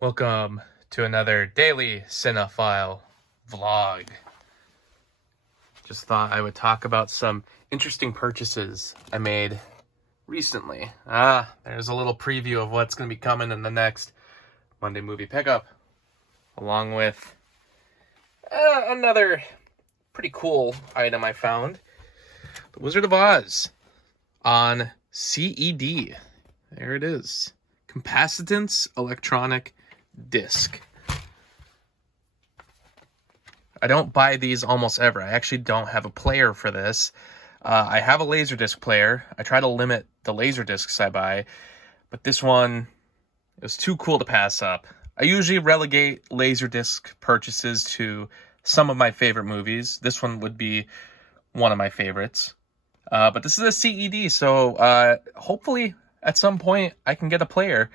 Welcome to another daily cinephile vlog. Just thought I would talk about some interesting purchases I made recently. There's a little preview of what's going to be coming in the next Monday movie pickup, along with another pretty cool item I found. The Wizard of Oz on CED. There it is. Capacitance electronic disc. I don't buy these almost ever. I actually don't have a player for this. I have a Laserdisc player. I try to limit the Laserdiscs I buy, but this one is too cool to pass up. I usually relegate Laserdisc purchases to some of my favorite movies. This one would be one of my favorites. But this is a CED, so hopefully at some point I can get a player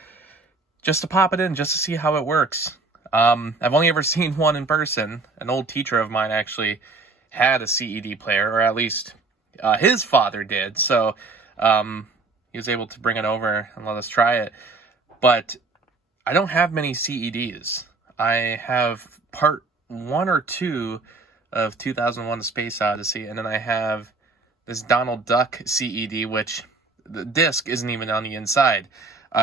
just to pop it in, just to see how it works. I've only ever seen one in person. An old teacher of mine actually had a CED player, or at least his father did. So he was able to bring it over and let us try it. But I don't have many CEDs. I have part 1 or 2 of 2001: A Space Odyssey, and then I have this Donald Duck CED, which the disc isn't even on the inside.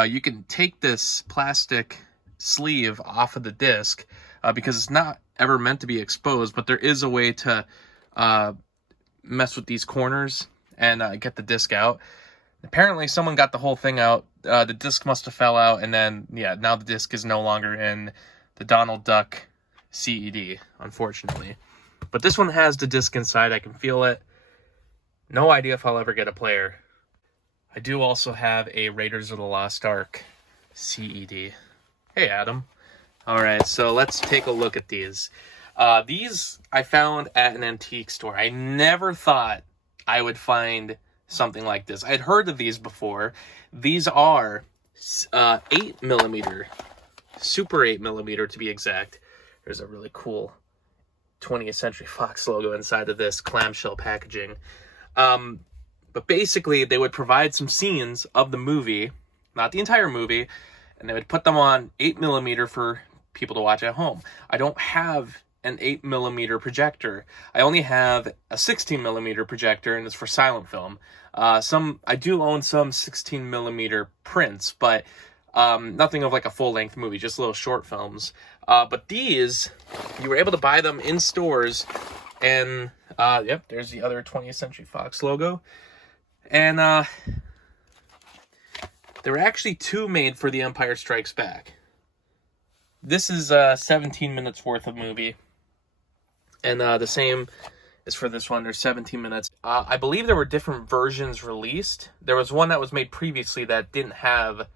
You can take this plastic sleeve off of the disc because it's not ever meant to be exposed, but there is a way to mess with these corners and get the disc out. Apparently someone got the whole thing out. The disc must have fell out, and then now the disc is no longer in the Donald Duck CED, unfortunately. But this one has the disc inside. I can feel it. No idea if I'll ever get a player. I do also have a Raiders of the Lost Ark CED. Hey, Adam. All right, so let's take a look at these. These I found at an antique store. I never thought I would find something like this. I'd heard of these before. These are 8mm, Super 8mm to be exact. There's a really cool 20th Century Fox logo inside of this clamshell packaging. But basically, they would provide some scenes of the movie, not the entire movie, and they would put them on 8mm for people to watch at home. I don't have an 8mm projector. I only have a 16mm projector, and it's for silent film. I do own some 16mm prints, but nothing of like a full-length movie, just little short films. But these, you were able to buy them in stores, and yep, there's the other 20th Century Fox logo. And there were actually 2 made for The Empire Strikes Back. This is 17 minutes worth of movie. And the same is for this one. There's 17 minutes. I believe there were different versions released. There was one that was made previously that didn't have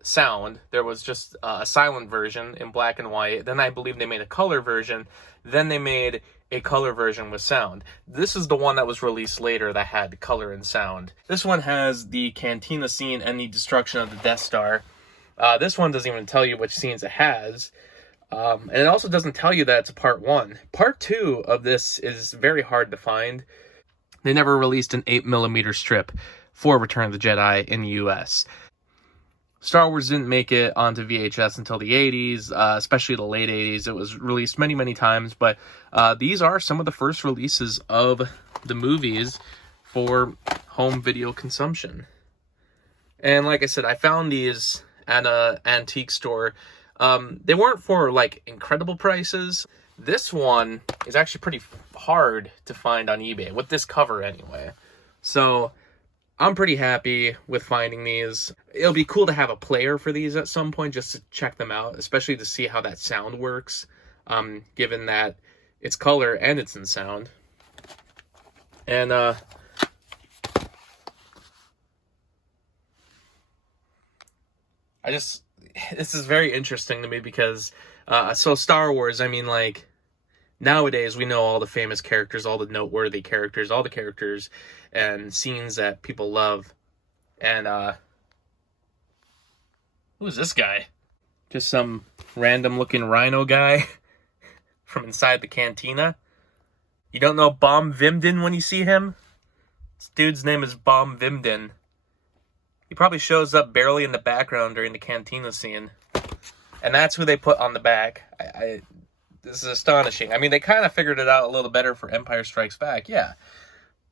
sound. There was just a silent version in black and white. Then I believe they made a color version. Then they made a color version with sound. This is the one that was released later that had color and sound. This one has the cantina scene and the destruction of the Death Star. This one doesn't even tell you which scenes it has. And it also doesn't tell you that it's a part 1. Part 2 of this is very hard to find. They never released an 8mm strip for Return of the Jedi in the US. Star Wars didn't make it onto VHS until the 80s, especially the late 80s. It was released many, many times, but these are some of the first releases of the movies for home video consumption. And like I said, I found these at an antique store. They weren't for like incredible prices. This one is actually pretty hard to find on eBay, with this cover anyway. So I'm pretty happy with finding these. It'll be cool to have a player for these at some point just to check them out, especially to see how that sound works, given that it's color and it's in sound. And this is very interesting to me because so Star Wars, I mean, like, nowadays we know all the famous characters, all the noteworthy characters, all the characters and scenes that people love. And who's this guy? Just some random looking rhino guy from inside the cantina. You don't know Bomb Vimden when you see him? This dude's name is Bomb Vimden. He probably shows up barely in the background during the cantina scene. And that's who they put on the back. This is astonishing. I mean, they kind of figured it out a little better for Empire Strikes Back, yeah.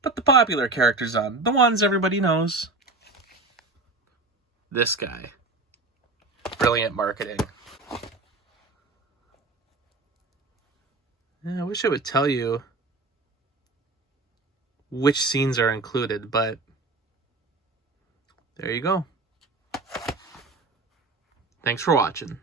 But the popular characters on, the ones everybody knows. This guy. Brilliant marketing. Yeah, I wish it would tell you which scenes are included, but there you go. Thanks for watching.